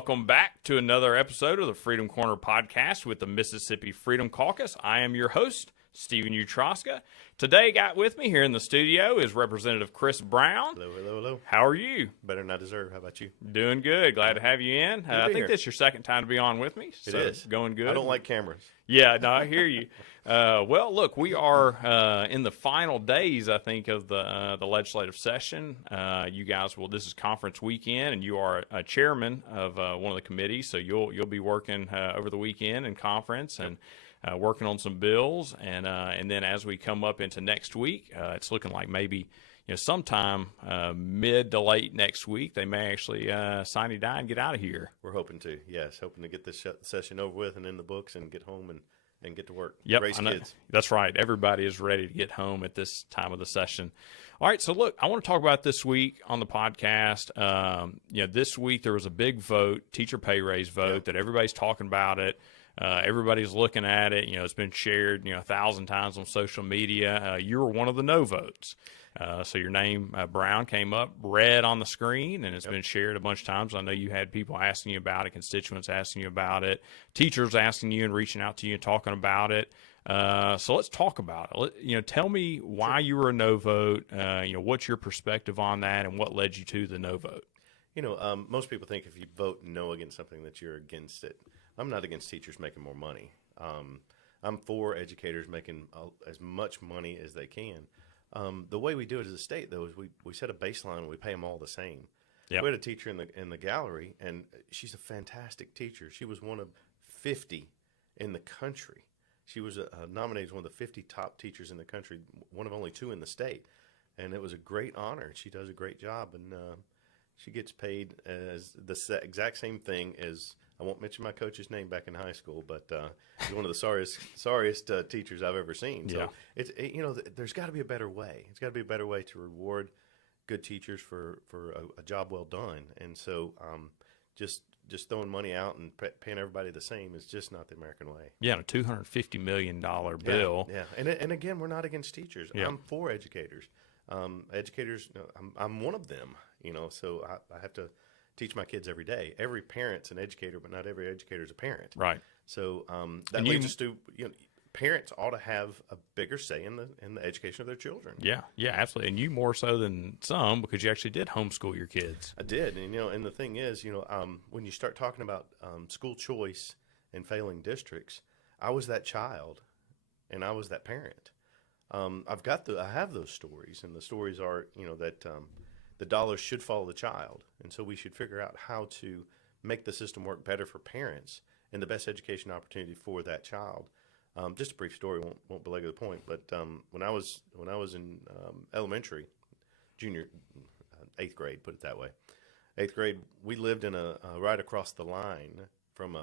welcome back to another episode of the Freedom Corner podcast with the Mississippi Freedom Caucus. I am your host, Stephen Utroska. Today, got with me here in the studio is Representative Chris Brown. Hello, hello, hello. How are you? Better than I deserve. How about you? Doing good. Glad to have you in. I think this is your second time to be on with me. It is. Going good. I don't like cameras. Yeah, no, I hear you. Well, look, we are in the final days, I think, of the legislative session. You guys will. This is conference weekend, and you are a chairman of one of the committees, so you'll be working over the weekend in conference and working on some bills, and then as we come up into next week, it's looking like maybe sometime mid to late next week they may actually sign and die and get out of here. We're hoping to, yes, hoping to get this session over with and in the books and get home and get to work. Yep, raise kids. That's right. Everybody is ready to get home at this time of the session. All right, so look, I want to talk about this week on the podcast. This week there was a big vote, teacher pay raise vote, that everybody's talking about it. Everybody's looking at it. It's been shared 1,000 times on social media. You were one of the no votes. So your name, Brown, came up red on the screen, and it's been shared a bunch of times. I know you had people asking you about it, constituents asking you about it, teachers asking you and reaching out to you and talking about it. So let's talk about it. Tell me why you were a no vote. What's your perspective on that, and what led you to the no vote? Most people think if you vote no against something that you're against it. I'm not against teachers making more money. I'm for educators making as much money as they can. The way we do it as a state, though, is we set a baseline and we pay them all the same. Yep. We had a teacher in the gallery, and she's a fantastic teacher. She was one of 50 in the country. She was nominated as one of the 50 top teachers in the country, one of only 2 in the state. And it was a great honor. She does a great job, and she gets paid as the exact same thing as, I won't mention my coach's name back in high school, but he's one of the sorriest teachers I've ever seen. So there's got to be a better way. It's got to be a better way to reward good teachers for a job well done. And so just throwing money out and paying everybody the same is just not the American way. Yeah, a $250 million bill. Yeah. And again, we're not against teachers. Yeah. I'm for educators. Educators, I'm one of them. So I have to teach my kids every day. Every parent's an educator, but not every educator is a parent. Right. So that leads us to parents ought to have a bigger say in the education of their children. Yeah, absolutely. And you more so than some, because you actually did homeschool your kids. I did, and the thing is, when you start talking about school choice and failing districts, I was that child, and I was that parent. I have those stories, and the stories are that. The dollars should follow the child, and so we should figure out how to make the system work better for parents and the best education opportunity for that child. Just a brief story, won't belabor the point, but when I was in elementary, junior, 8th grade, put it that way, 8th grade, we lived in a right across the line from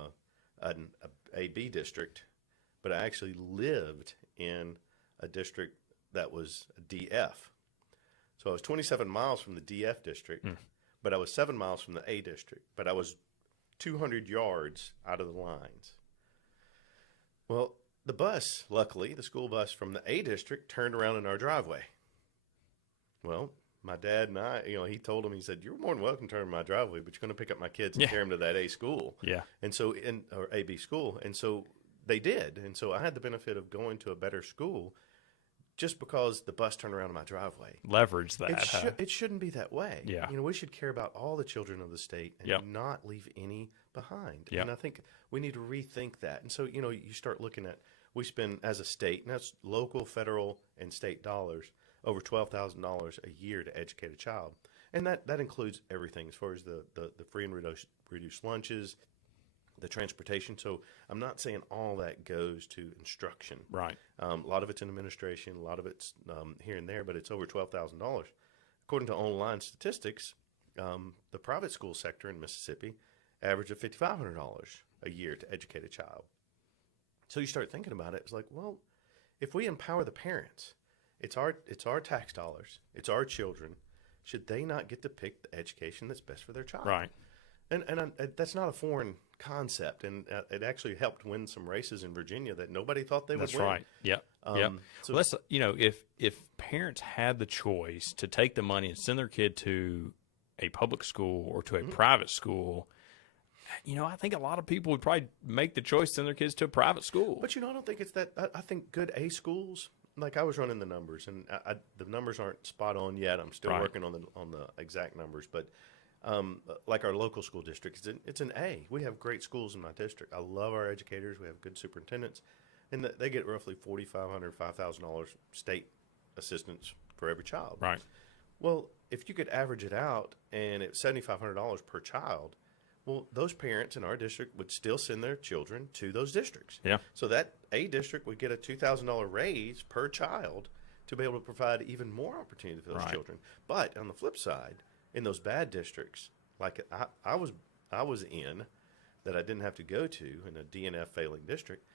an AB district, but I actually lived in a district that was a DF. So I was 27 miles from the DF district, but I was 7 miles from the A district, but I was 200 yards out of the lines. Well, the bus, luckily, the school bus from the A district turned around in our driveway. Well, my dad and I, he told him, he said, "You're more than welcome to turn in my driveway, but you're going to pick up my kids and carry them to that A school." Yeah. And so, or AB school. And so they did. And so I had the benefit of going to a better school just because the bus turned around in my driveway. Leverage that. It shouldn't be that way. Yeah. We should care about all the children of the state and not leave any behind. Yep. And I think we need to rethink that. And so, you start looking at, we spend as a state, and that's local, federal, and state dollars, over $12,000 a year to educate a child. And that includes everything as far as the free and reduced lunches, the transportation. So I'm not saying all that goes to instruction. Right. A lot of it's in administration, a lot of it's here and there, but it's over $12,000. According to online statistics, the private school sector in Mississippi average of $5,500 a year to educate a child. So you start thinking about it, it's like, well, if we empower the parents, it's our tax dollars, it's our children, should they not get to pick the education that's best for their child? Right. And that's not a foreign concept, and it actually helped win some races in Virginia that nobody thought they would win. That's right. Yep. So let's if parents had the choice to take the money and send their kid to a public school or to a private school, I think a lot of people would probably make the choice to send their kids to a private school. But I don't think it's that. I think good A schools. Like I was running the numbers, and the numbers aren't spot on yet. I'm still working on the exact numbers, but like our local school district, it's an A. We have great schools in my district. I love our educators. We have good superintendents, and they get roughly $4,500, $5,000 state assistance for every child. Right. Well, if you could average it out, and it's $7,500 per child. Well, those parents in our district would still send their children to those districts. Yeah. So that A district would get a $2,000 raise per child to be able to provide even more opportunity for those children. But on the flip side, in those bad districts, like I was in, that I didn't have to go to in a DNF failing district,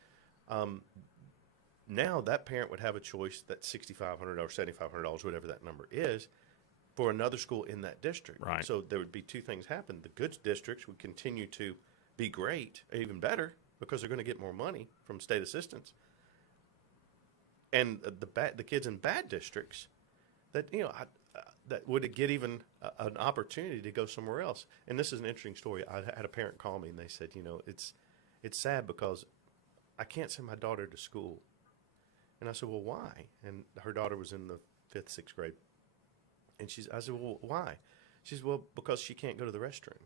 now that parent would have a choice that $6,500 or $7,500, whatever that number is, for another school in that district. Right. So there would be two things happen. The good districts would continue to be great, even better, because they're going to get more money from state assistance. And the kids in bad districts, that that would get even an opportunity to go somewhere else. And this is an interesting story. I had a parent call me and they said, it's sad because I can't send my daughter to school. And I said, well, why? And her daughter was in the 5th, 6th grade. And I said, well, why? She said, well, because she can't go to the restroom.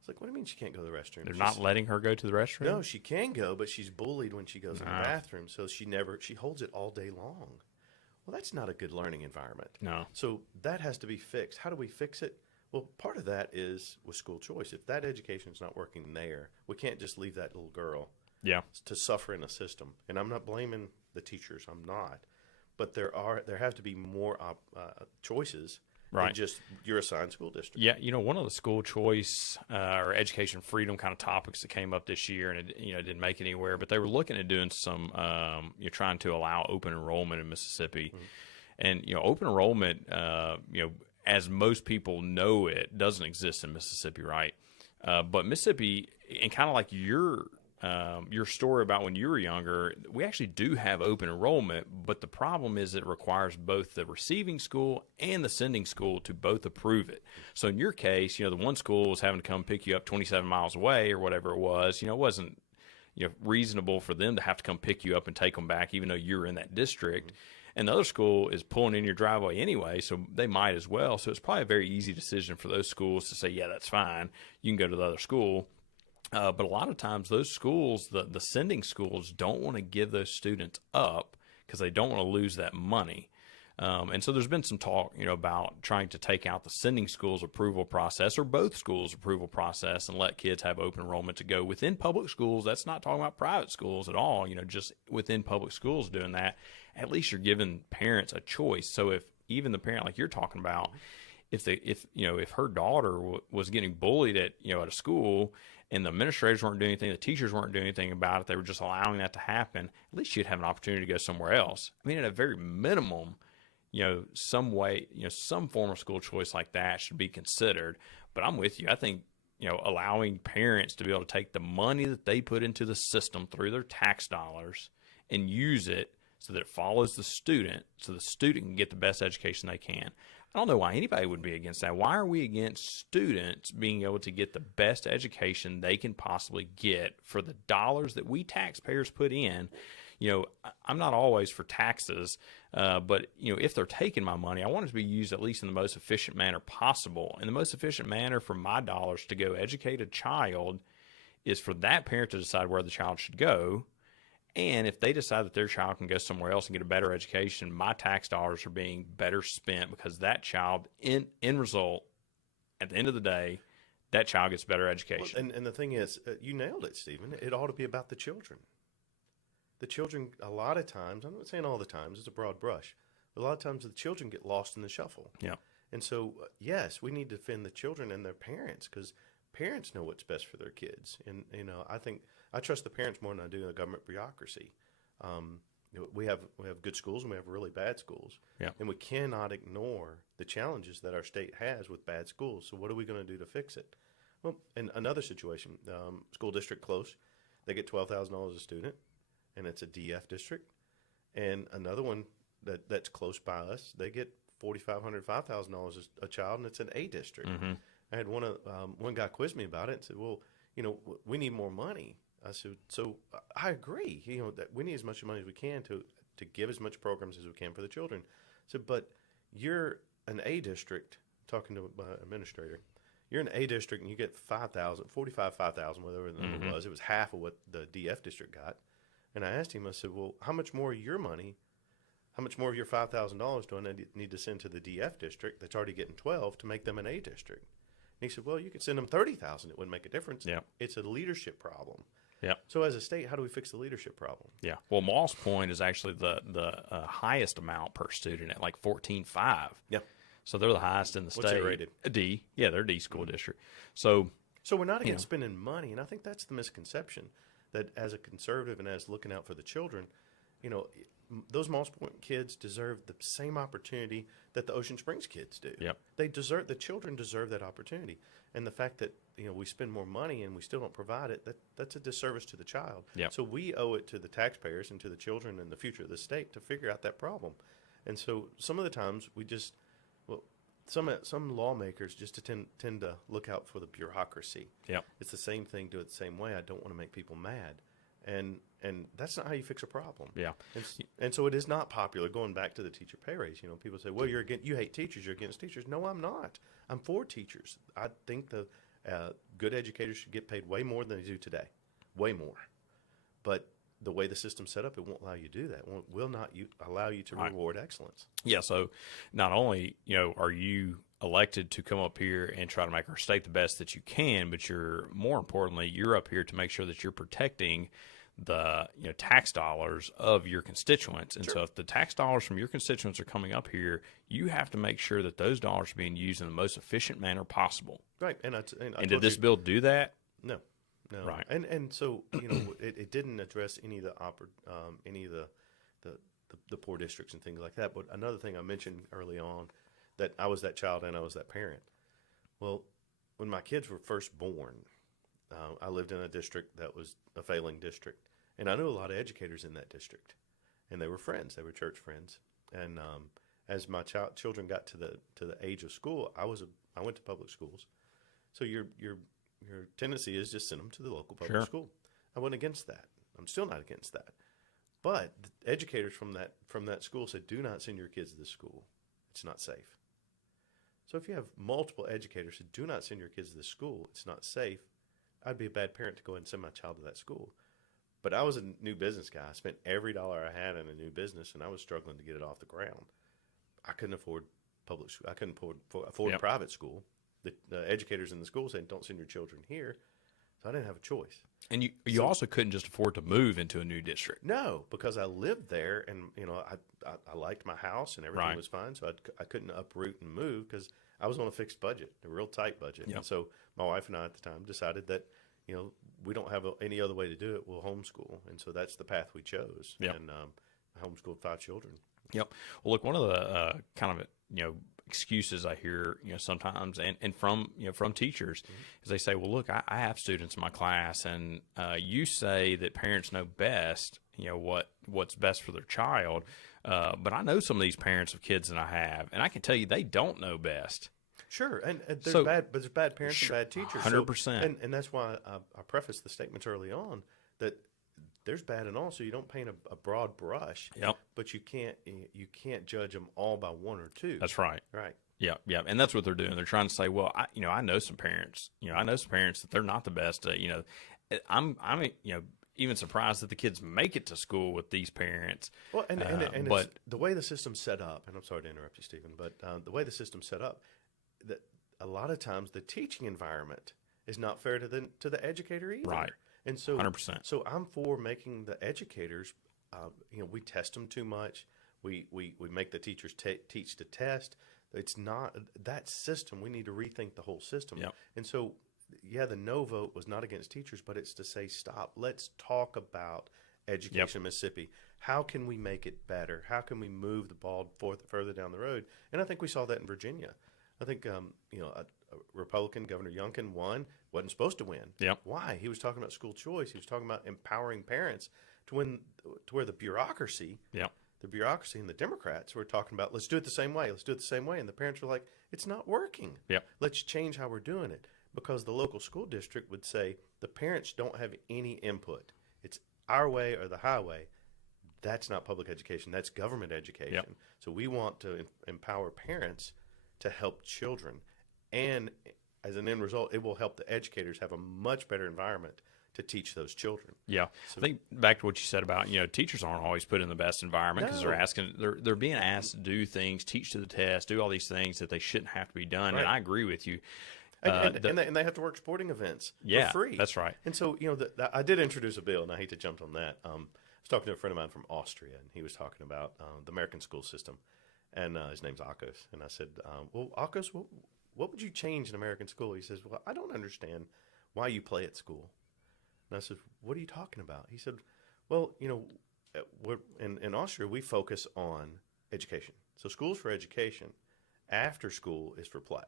It's like, what do you mean she can't go to the restroom? They're not letting her go to the restroom? No, she can go, but she's bullied when she goes in the bathroom. So she holds it all day long. Well, that's not a good learning environment. No. So that has to be fixed. How do we fix it? Well, part of that is with school choice. If that education is not working there, we can't just leave that little girl to suffer in a system. And I'm not blaming the teachers. I'm not. But there have to be more choices than just your assigned school district. Yeah, one of the school choice or education freedom kind of topics that came up this year, and it didn't make it anywhere, but they were looking at doing some, trying to allow open enrollment in Mississippi. And, open enrollment, as most people know it, doesn't exist in Mississippi, right? But Mississippi, and kind of like your story about when you were younger, we actually do have open enrollment, but the problem is it requires both the receiving school and the sending school to both approve it. So in your case, the one school was having to come pick you up 27 miles away or whatever it was. It wasn't reasonable for them to have to come pick you up and take them back, even though you're in that district. And the other school is pulling in your driveway anyway, so they might as well. So it's probably a very easy decision for those schools to say, yeah, that's fine. You can go to the other school. But a lot of times those schools, the sending schools, don't want to give those students up because they don't want to lose that money. And so there's been some talk, about trying to take out the sending schools approval process or both schools approval process and let kids have open enrollment to go within public schools. That's not talking about private schools at all, just within public schools doing that. At least you're giving parents a choice. So if even the parent like you're talking about, if her daughter was getting bullied at a school, and the administrators weren't doing anything, the teachers weren't doing anything about it, they were just allowing that to happen, at least she'd have an opportunity to go somewhere else. I mean, at a very minimum, some way, some form of school choice like that should be considered. But I'm with you. I think, allowing parents to be able to take the money that they put into the system through their tax dollars and use it so that it follows the student, so the student can get the best education they can. I don't know why anybody would be against that. Why are we against students being able to get the best education they can possibly get for the dollars that we taxpayers put in? I'm not always for taxes, but, if they're taking my money, I want it to be used at least in the most efficient manner possible. And the most efficient manner for my dollars to go educate a child is for that parent to decide where the child should go. And if they decide that their child can go somewhere else and get a better education, my tax dollars are being better spent because that child, in result, at the end of the day, that child gets better education. Well, and the thing is, you nailed it, Stephen. It ought to be about the children. The children, a lot of times, I'm not saying all the times, it's a broad brush, but a lot of times the children get lost in the shuffle. Yeah. And so, yes, we need to defend the children and their parents because parents know what's best for their kids. And, I think I trust the parents more than I do the government bureaucracy. We have good schools and we have really bad schools. Yeah. And we cannot ignore the challenges that our state has with bad schools. So what are we going to do to fix it? Well, in another situation, school district close, they get $12,000 a student, and it's a DF district. And another one that's close by us, they get $4,500, $5,000 a child, and it's an A district. Mm-hmm. I had one guy quiz me about it and said, well, we need more money. I said, so I agree, that we need as much money as we can to give as much programs as we can for the children. So, but you're an A district, talking to my administrator, you're an A district and you get 5,000, 5,000, whatever the number was. It was half of what the DF district got. And I asked him, I said, well, how much more of your money, how much more of your $5,000 do I need to send to the DF district that's already getting 12 to make them an A district? And he said, well, you could send them 30,000. It wouldn't make a difference. Yeah. It's a leadership problem. Yeah. So as a state, how do we fix the leadership problem? Yeah. Well, Moss Point is actually the highest amount per student at like 14.5. Yeah. So they're the highest in the state. What's it rated? A D. Yeah, they're a D school district. So we're not against spending money, and I think that's the misconception, that as a conservative and as looking out for the children, those Moss Point kids deserve the same opportunity that the Ocean Springs kids do. Yep. The children deserve that opportunity. And the fact that, we spend more money and we still don't provide it, that's a disservice to the child. Yep. So we owe it to the taxpayers and to the children and the future of the state to figure out that problem. And so some of the times some lawmakers just tend to look out for the bureaucracy. Yep. It's the same thing, do it the same way. I don't want to make people mad. And that's not how you fix a problem. Yeah. And so it is not popular. Going back to the teacher pay raise, people say, well, you hate teachers, you're against teachers. No, I'm not. I'm for teachers. I think the good educators should get paid way more than they do today, way more. But the way the system's set up, it won't allow you to do that. It will not allow you to reward excellence. Yeah. So not only, are you elected to come up here and try to make our state the best that you can, but more importantly, you're up here to make sure that you're protecting the tax dollars of your constituents. And so if the tax dollars from your constituents are coming up here, you have to make sure that those dollars are being used in the most efficient manner possible. Right. And did this bill do that? No. Right. And so it didn't address any of the poor districts and things like that. But another thing I mentioned early on, that I was that child and I was that parent. Well, when my kids were first born, I lived in a district that was a failing district, and I knew a lot of educators in that district, and they were friends. They were church friends. And as my children got to the age of school, I went to public schools. So your tendency is just send them to the local public school. I wasn't against that. I'm still not against that. But the educators from that school said, do not send your kids to this school. It's not safe. So if you have multiple educators who do not send your kids to this school, it's not safe, I'd be a bad parent to go ahead and send my child to that school. But I was a new business guy. I spent every dollar I had in a new business, and I was struggling to get it off the ground. I couldn't afford public school. I couldn't afford private school. The educators in the school said, don't send your children here. So I didn't have a choice. And you also couldn't just afford to move into a new district. No, because I lived there, and I liked my house and everything was fine. So I couldn't uproot and move because I was on a fixed budget, a real tight budget. Yep. And so my wife and I at the time decided that we don't have any other way to do it. We'll homeschool, and so that's the path we chose. Yep. And I homeschooled 5 children. Yep. Well, look, one of the kind of excuses I hear sometimes and from teachers is they say, well, look, I have students in my class, and you say that parents know best what's best for their child, but I know some of these parents of kids that I have, and I can tell you they don't know best. Sure, and there's bad parents and bad teachers. 100%. And that's why I prefaced the statements early on that there's bad and all, so you don't paint a broad brush. Yep. But you can't judge them all by one or two. That's right. Right. Yeah, yeah, and that's what they're doing. They're trying to say, well, I know some parents. I know some parents that they're not the best. I'm even surprised that the kids make it to school with these parents. Well, and but it's the way the system's set up, and I'm sorry to interrupt you, Stephen, but the way the system's set up, that a lot of times the teaching environment is not fair to the educator either. Right. And so, 100%. So I'm for making the educators, we test them too much. We make the teachers teach to test. It's not that system. We need to rethink the whole system. Yep. And so, the no vote was not against teachers, but it's to say, stop. Let's talk about education in Mississippi. How can we make it better? How can we move the ball further down the road? And I think we saw that in Virginia. I think, a Republican, Governor Youngkin, won, wasn't supposed to win. Yep. Why? He was talking about school choice. He was talking about empowering parents to where the bureaucracy, and the Democrats were talking about, let's do it the same way. Let's do it the same way. And the parents were like, it's not working. Yep. Let's change how we're doing it. because the local school district would say the parents don't have any input. It's our way or the highway. That's not public education. That's government education. Yep. So we want to empower parents to help children. And as an end result, it will help the educators have a much better environment to teach those children. Yeah. I think back to what you said about, teachers aren't always put in the best environment because they're being asked to do things, teach to the test, do all these things that they shouldn't have to be done. Right. And I agree with you. And they have to work sporting events for free. That's right. And so, I did introduce a bill, and I hate to jump on that. I was talking to a friend of mine from Austria, and he was talking about the American school system, and his name's Akos. And I said, well, Akos, what would you change in American school? He says, well, I don't understand why you play at school. And I said, what are you talking about? He said, well, in Austria, we focus on education. So school's for education. After school is for play.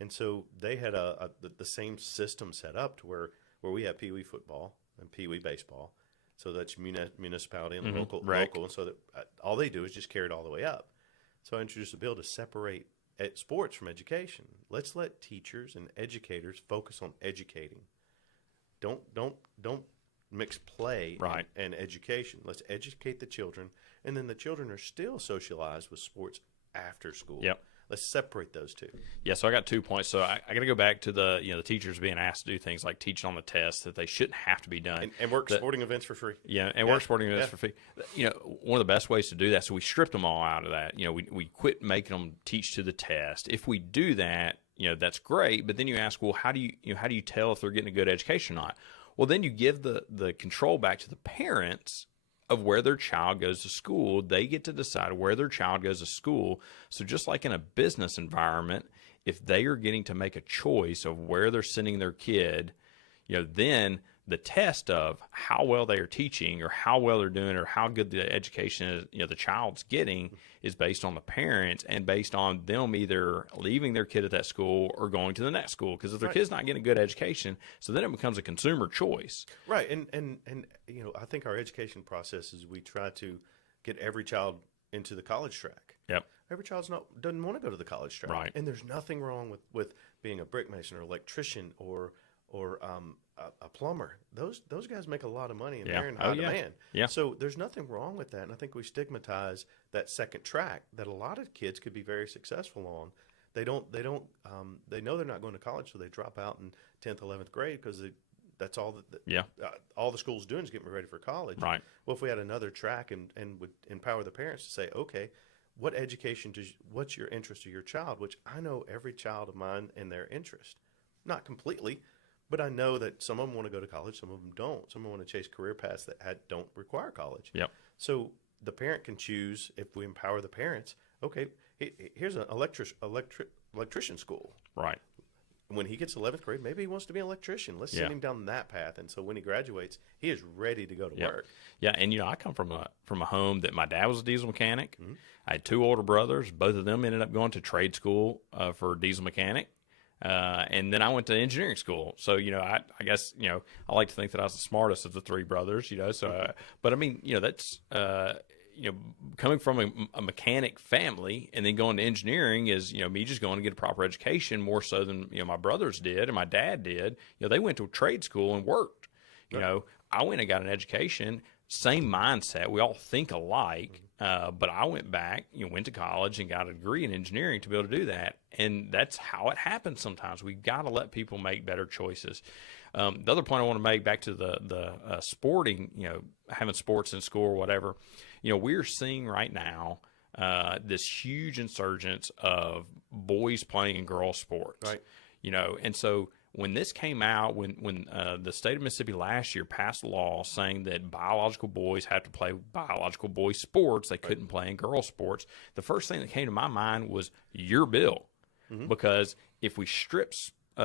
And so they had the same system set up to where we have Pee Wee football and Pee Wee baseball. So that's municipality and local. And so that all they do is just carry it all the way up. So I introduced a bill to separate sports from education. Let's let teachers and educators focus on educating. Don't mix play and education. Let's educate the children, and then the children are still socialized with sports after school. Yep. Let's separate those two. Yeah, so I got 2 points. So I got to go back to the teachers being asked to do things like teaching on the test that they shouldn't have to be done, and work sporting events for free. Yeah, and work sporting events for free. One of the best ways to do that. So we stripped them all out of that. We quit making them teach to the test. If we do that, that's great. But then you ask, well, how do you tell if they're getting a good education or not? Well, then you give the control back to the parents of where their child goes to school. They get to decide where their child goes to school. So just like in a business environment, if they are getting to make a choice of where they're sending their kid, then the test of how well they are teaching or how well they're doing or how good the education is, the child's getting is based on the parents and based on them either leaving their kid at that school or going to the next school. Because if their kid's not getting a good education, so then it becomes a consumer choice. Right. And I think our education process is we try to get every child into the college track. Yep. Every child doesn't want to go to the college track. Right. And there's nothing wrong with being a brick mason or electrician or a plumber. Those guys make a lot of money and they're in high demand. Yeah. So there's nothing wrong with that. And I think we stigmatize that second track that a lot of kids could be very successful on. They know they're not going to college, so they drop out in 10th, 11th grade because that's all all the school's doing is getting ready for college. Right. Well, if we had another track and would empower the parents to say, okay, what's your interest of your child? Which I know every child of mine and their interest. Not completely, but I know that some of them want to go to college, some of them don't. Some of them want to chase career paths that don't require college. Yep. So the parent can choose, if we empower the parents, okay, here's an electrician school. Right. When he gets 11th grade, maybe he wants to be an electrician. Let's send him down that path. And so when he graduates, he is ready to go to work. Yeah, and I come from a home that my dad was a diesel mechanic. Mm-hmm. I had two older brothers. Both of them ended up going to trade school for diesel mechanic. And then I went to engineering school. So, I guess, I like to think that I was the smartest of the three brothers, so, but I mean, that's, coming from a mechanic family and then going to engineering is, me just going to get a proper education more so than, my brothers did and my dad did. They went to trade school and worked. I went and got an education, same mindset. We all think alike. But I went back, went to college and got a degree in engineering to be able to do that. And that's how it happens sometimes. We got to let people make better choices. The other point I want to make back to the sporting, having sports in school or whatever, we're seeing right now this huge insurgence of boys playing in girls sports. Right. And so when this came out, when the state of Mississippi last year passed a law saying that biological boys have to play biological boy sports, they couldn't play in girl sports, the first thing that came to my mind was your bill. Mm-hmm. Because if we strip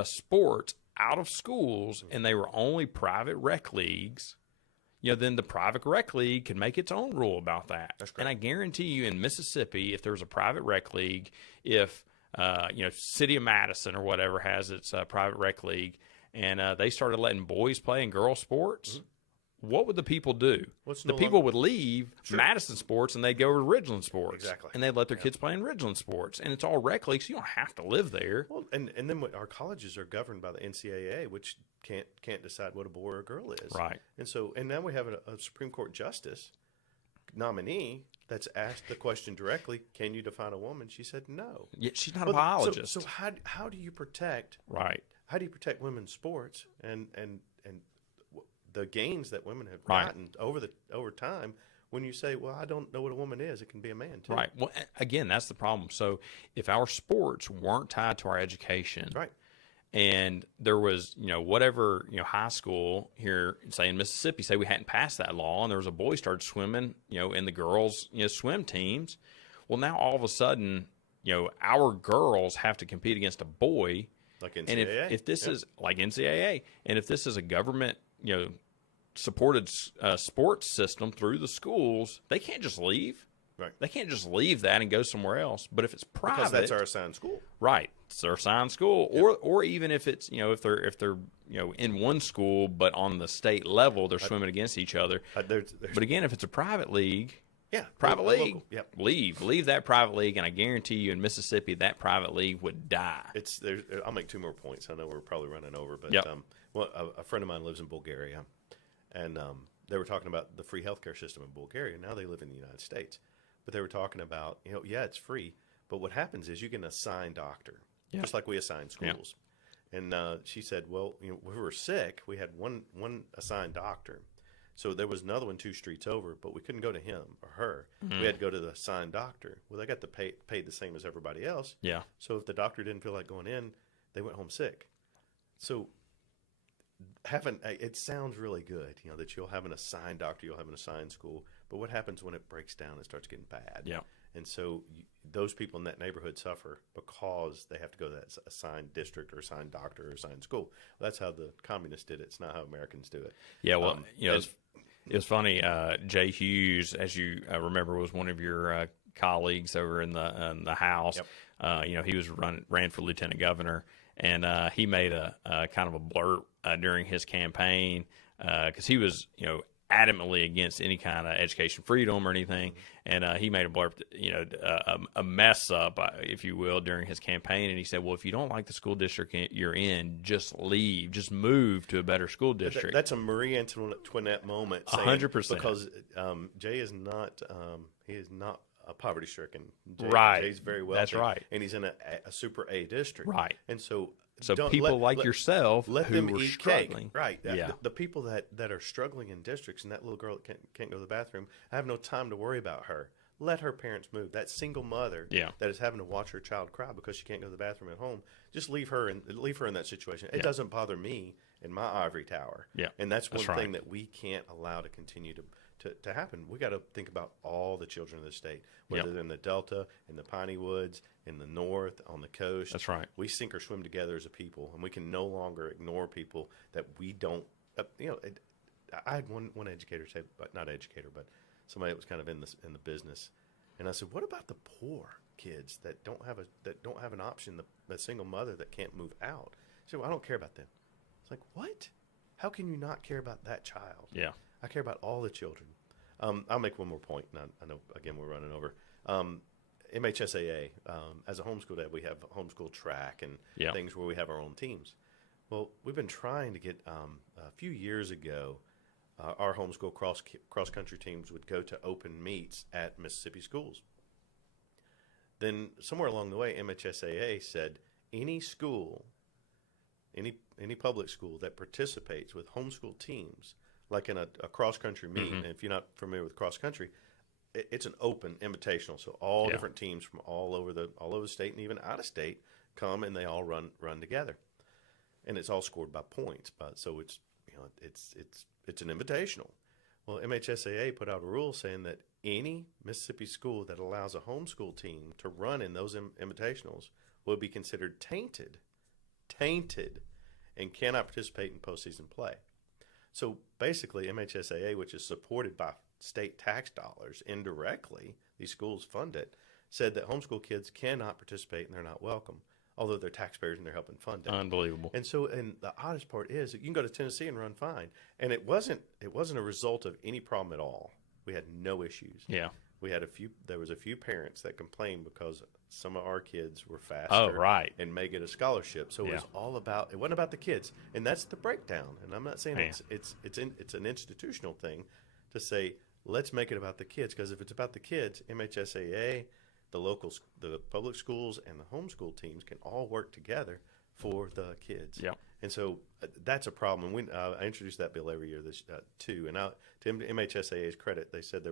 sports out of schools and they were only private rec leagues, then the private rec league can make its own rule about that. That's correct. And I guarantee you in Mississippi, if there was a private rec league, if City of Madison or whatever has its private rec league, and they started letting boys play in girl sports, what would the people do? What's The no people longer- would leave Madison sports and they'd go to Ridgeland sports. Exactly. And they'd let their kids play in Ridgeland sports. And it's all rec league, so you don't have to live there. Well, and then our colleges are governed by the NCAA, which can't decide what a boy or a girl is. Right. And now we have a Supreme Court justice nominee that's asked the question directly, can you define a woman? She said no. Yet she's not a Well, biologist. So how do you protect Right. how do you protect women's sports and the gains that women have Right. gotten over time when you say, well, I don't know what a woman is, it can be a man too. Right. Well, again, that's the problem. So if our sports weren't tied to our education, Right. and there was, whatever, high school here, say in Mississippi, say we hadn't passed that law, and there was a boy started swimming, in the girls, swim teams. Well, now all of a sudden, our girls have to compete against a boy. Like NCAA. And if this is like NCAA, and if this is a government, supported sports system through the schools, they can't just leave. Right. They can't just leave that and go somewhere else. But if it's private, because that's our assigned school. right, it's their assigned school, or even if it's if they're in one school but on the state level they're swimming against each other. There's But again, if it's a private league, yeah, private local. league, Yep. leave that private league, and I guarantee you in Mississippi that private league would die. I'll make two more points. I know we're probably running over, but Yep. A friend of mine lives in Bulgaria, and they were talking about the free healthcare system in Bulgaria. Now they live in the United States, but they were talking about it's free, but what happens is you get an assigned doctor, just like we assign schools. And she said, well, when we were sick, we had one assigned doctor. So there was another one 2 streets over, but we couldn't go to him or her. We had to go to the assigned doctor. Well, they got paid the same as everybody else. Yeah. So if the doctor didn't feel like going in, they went home sick. So it sounds really good, that you'll have an assigned doctor, you'll have an assigned school. But what happens when it breaks down and starts getting bad? Yeah. And so those people in that neighborhood suffer because they have to go to that assigned district or assigned doctor or assigned school. Well, that's how the communists did it. It's not how Americans do it. Yeah, well, it was funny. Jay Hughes, as you remember, was one of your colleagues over in the House. Yep. He was ran for lieutenant governor, and he made a kind of a blurb during his campaign because he was, adamantly against any kind of education freedom or anything, and he made a blurb, a mess up, if you will, during his campaign. And he said, "Well, if you don't like the school district you're in, just leave, just move to a better school district." That's a Marie Antoinette moment. 100%. Because Jay is not he is not a poverty stricken. Right. Jay's very wealthy. That's right. And he's in a super A district. Right. And so people like yourself let who them were eat struggling. cake. Right. Yeah. The people that are struggling in districts, and that little girl that can't go to the bathroom, I have no time to worry about her. Let her parents move. That single mother that is having to watch her child cry because she can't go to the bathroom at home, just leave her in that situation. It doesn't bother me in my ivory tower. Yeah. And that's one That's right. thing that we can't allow to continue to happen. We got to think about all the children of the state, whether they're in the Delta, in the Piney Woods, in the North, on the coast. That's right. We sink or swim together as a people, and we can no longer ignore people that we don't. I had one educator say, but not educator, but somebody that was kind of in the business, and I said, "What about the poor kids that don't have an option? The single mother that can't move out?" She said, "Well, I don't care about them." It's like, what? How can you not care about that child? Yeah. I care about all the children. I'll make one more point. And I know, again, we're running over. MHSAA, as a homeschool dad, we have homeschool track and things where we have our own teams. Well, we've been trying to get, a few years ago, our homeschool cross-country teams would go to open meets at Mississippi schools. Then somewhere along the way, MHSAA said any school, any public school that participates with homeschool teams, like in a cross-country meet, and if you're not familiar with cross-country, it's an open invitational. So all different teams from all over the state and even out of state come, and they all run together, and it's all scored by points. So it's it's an invitational. Well, MHSAA put out a rule saying that any Mississippi school that allows a homeschool team to run in those invitationals will be considered tainted, and cannot participate in postseason play. So basically, MHSAA, which is supported by state tax dollars indirectly, these schools fund it, said that homeschool kids cannot participate and they're not welcome. although they're taxpayers and they're helping fund it. Unbelievable. And so, and the oddest part is that you can go to Tennessee and run fine, and it wasn't a result of any problem at all. We had no issues. Yeah. We had there was a few parents that complained because some of our kids were faster. Oh, right. And may get a scholarship. So it was all about, it wasn't about the kids. And that's the breakdown. And I'm not saying it's an institutional thing to say, let's make it about the kids. Because if it's about the kids, MHSAA, the public schools, and the homeschool teams can all work together for the kids. Yeah. And so that's a problem. And I introduce that bill every year too. And to MHSAA's credit, they said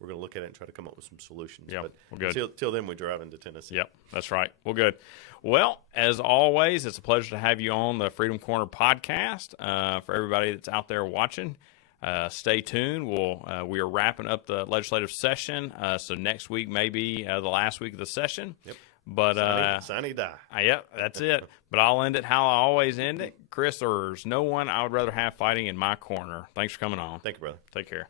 we're going to look at it and try to come up with some solutions. Yeah, but well, good. Till then, we drive into Tennessee. Yep, that's right. Well, good. Well, as always, it's a pleasure to have you on the Freedom Corner podcast. For everybody that's out there watching, stay tuned. We are wrapping up the legislative session, so next week may be the last week of the session. Yep. But Sonny die. Yep, that's it. But I'll end it how I always end it. Chris, there's no one I would rather have fighting in my corner. Thanks for coming on. Thank you, brother. Take care.